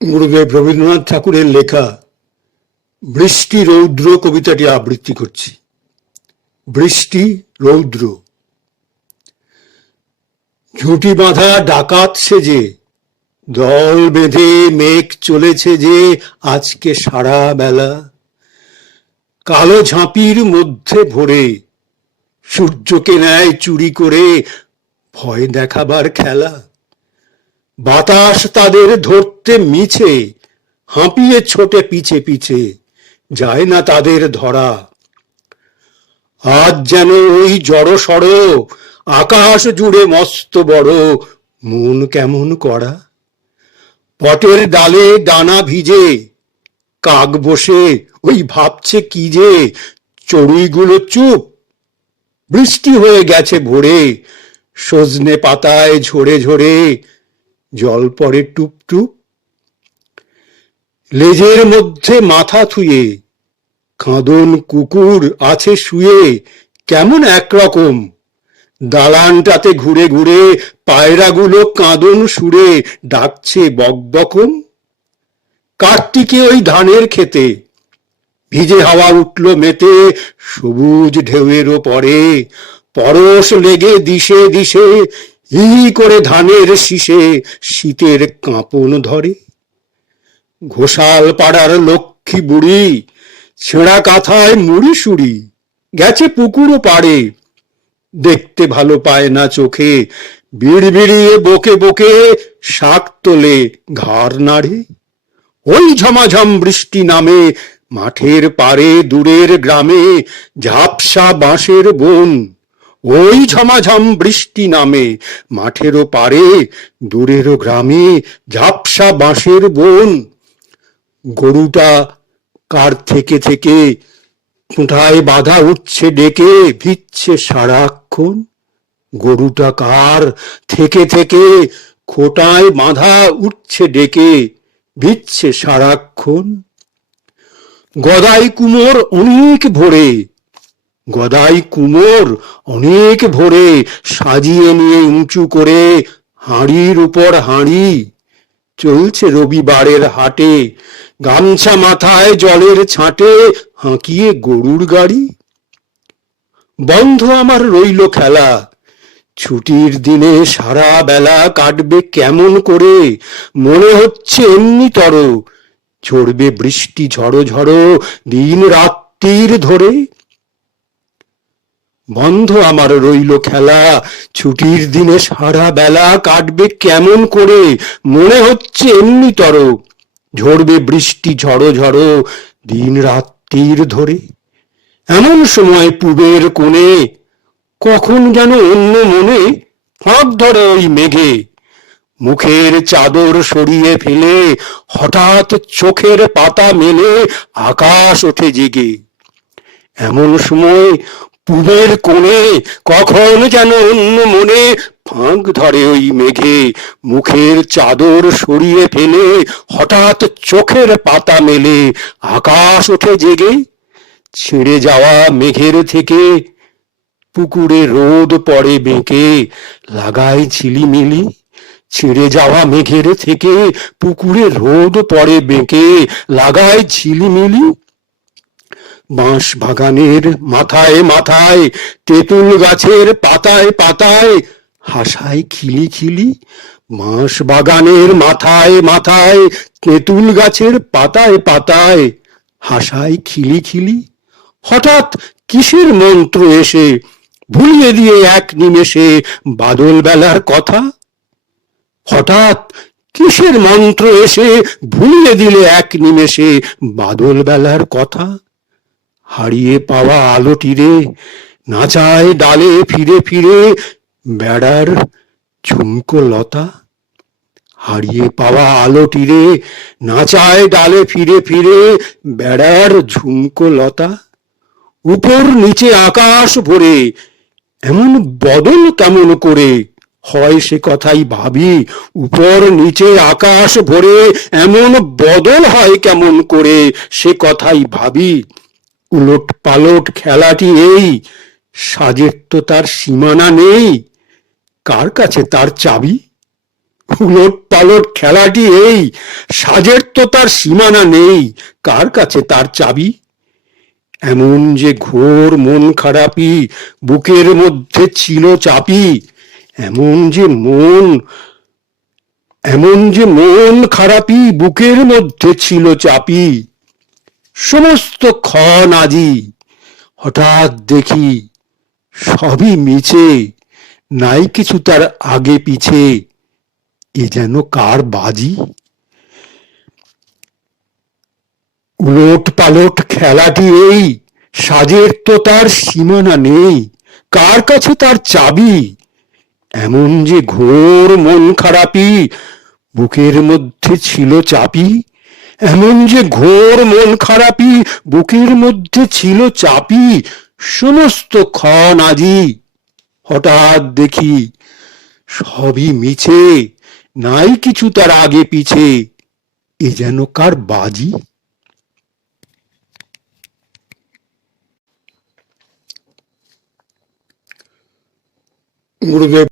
গুরুদেব রবীন্দ্রনাথ ঠাকুরের লেখা বৃষ্টি রৌদ্র কবিতাটি আবৃত্তি করছি। বৃষ্টি রৌদ্র। ঝুঁটি বাঁধা ডাকাত সেজে দল বেঁধে মেঘ চলেছে যে আজকে সারা বেলা, কালো ঝাঁপির মধ্যে ভরে সূর্যকে নেয় চুরি করে ভয় দেখাবার খেলা। বাতাস তাদের ধরতে মিছে, হাঁপিয়ে ছোটে পিছে পিছে, যায় না তাদের ধরা। আজ যেন ওই জড় সড় আকাশ জুড়ে মস্ত বড় মন কেমন করা। পটের ডালে ডানা ভিজে কাক বসে ওই ভাবছে কি যে, চড়ুইগুলো চুপ, বৃষ্টি হয়ে গেছে ভোরে, সজনে পাতায় ঝরে ঝরে জল পড়ে টুপ টুপ। লেজের মধ্যে মাথা থুয়ে কাঁদন কুকুর আছে শুয়ে কেমন একরকম, দালানটাতে ঘুরে ঘুরে পায়রাগুলো কাঁদন সুরে ডাকছে বকবকম। কার্তিকে ওই ধানের খেতে ভিজে হাওয়া উঠল মেতে, সবুজ ঢেউয়ের পরে পরশ লেগে দিশে দিশে হি করে ধানের শীষে শীতের কাঁপন ধরে। ঘোষাল পাড়ার লক্ষ্মী বুড়ি ছেঁড়া কাঁথায় মুড়ি সুড়ি গেছে পুকুরও পাড়ে, দেখতে ভালো পায় না চোখে, বিড়বিড়িয়ে বকে বকে শাক তোলে ঘাড় নাড়ে। ওই ঝমাঝম বৃষ্টি নামে মাঠের পারে দূরের গ্রামে ঝাপসা বাঁশের বন। ওই ঝমাঝম বৃষ্টি নামে মাঠেরও পারে দূরের গ্রামে ঝাপসা বাঁশের বন। গরুটা কার থেকে থেকে খুঁটায় বাধা উঠছে ডেকে ভিজছে সারাক্ষণ। গরুটা কার থেকে থেকে খোঁটায় বাঁধা উঠছে ডেকে ভিজছে সারাক্ষণ। গদাই কুমোর অনেক ভোরে, গদাই কুমোর অনেক ভোরে সাজিয়ে নিয়ে উঁচু করে হাঁড়ির উপর হাঁড়ি, চলছে রবিবারের হাটে, গামছা মাথায় জলের ছাঁটে হাঁকিয়ে গরুর গাড়ি। বন্ধ আমার রইল খেলা, ছুটির দিনে সারা বেলা কাটবে কেমন করে, মনে হচ্ছে এমনিতর ঝরবে বৃষ্টি ঝড়ো ঝড়ো দিন রাত্রির ধরে। বন্ধ আমার রইল খেলা, ছুটির দিনে সারা বেলা কাটবে কেমন করে, মনে হচ্ছে এমনিতর ঝরবে বৃষ্টি ঝড়ো ঝড়ো দিন রাত্রির ধরে। এমন সময় পূবের কোণে কখন যেন অন্য মনে ফাঁক ধরে ওই মেঘে, মুখের চাদর সরিয়ে ফেলে হঠাৎ চোখের পাতা মেলে আকাশ ওঠে জেগে। এমন সময় পূবের কোণে কখন যেন অন্য মনে ফাঁক ধরে ওই মেঘে, মুখের চাদর সরিয়ে ফেলে হঠাৎ চোখের পাতা মেলে আকাশ ওঠে জেগে। ছিঁড়ে যাওয়া মেঘের থেকে পুকুরে রোদ পড়ে বেঁকে লাগায় ঝিলিমিলি। ছিঁড়ে যাওয়া মেঘের থেকে পুকুরে রোদ পড়ে বেঁকে লাগায় ঝিলিমিলি। বাঁশ বাগানের মাথায় মাথায় তেঁতুল গাছের পাতায় পাতায় হাসায় খিলি খিলি। বাঁশ বাগানের মাথায় মাথায় তেঁতুল গাছের পাতায় পাতায় হাসায় খিলি খিলি। হঠাৎ কিসের মন্ত্র এসে ভুলিয়ে দিয়ে এক নিমেষে বাদল বেলার কথা। হঠাৎ কিসের মন্ত্র এসে ভুলিয়ে দিলে এক নিমেষে বাদল বেলার কথা। হারিয়ে পাওয়া আলোটিরে নাচায় ডালে ফিরে ফিরে বেড়ার ঝুমকো লতা। হারিয়ে পাওয়া আলোটিরে নাচায় ডালে ফিরে ফিরে বেড়ার ঝুমকো লতা। উপর নিচে আকাশ ভরে এমন বদল কেমন করে হয় সে কথাই ভাবি। উপর নিচে আকাশ ভরে এমন বদল হয় কেমন করে সে কথাই ভাবি। উলট পালট খেলাটি এই, সাজের তো তার সীমানা নেই, কার কাছে তার চাবি। উলট পালট খেলাটি এই, সাজের তো তার সীমানা নেই, কার কাছে তার চাবি? এমন যে ঘোর মন খারাপি বুকের মধ্যে ছিল চাপি, এমন যে মন এমন যে মন খারাপি বুকের মধ্যে ছিল চাপি, সমস্ত ক্ষণ আজি, হঠাৎ দেখি সবই মিছে, নাই কিছু তার আগে পিছে, এ যেন কার বাজি? উলট পালট খেলাটি এই, সাজের তো তার সীমানা নেই, কার কাছে তার চাবি? এমন যে ঘোর মন খারাপি বুকের মধ্যে ছিল চাপি, এমন যে ঘোর মন খারাপি বুকের মধ্যে ছিল চাপি, সমস্ত ক্ষণ আজি, হঠাৎ দেখি সবই মিছে, নাই কিছু তার আগে পিছে, এ যেন কার বাজি? গুরুদেব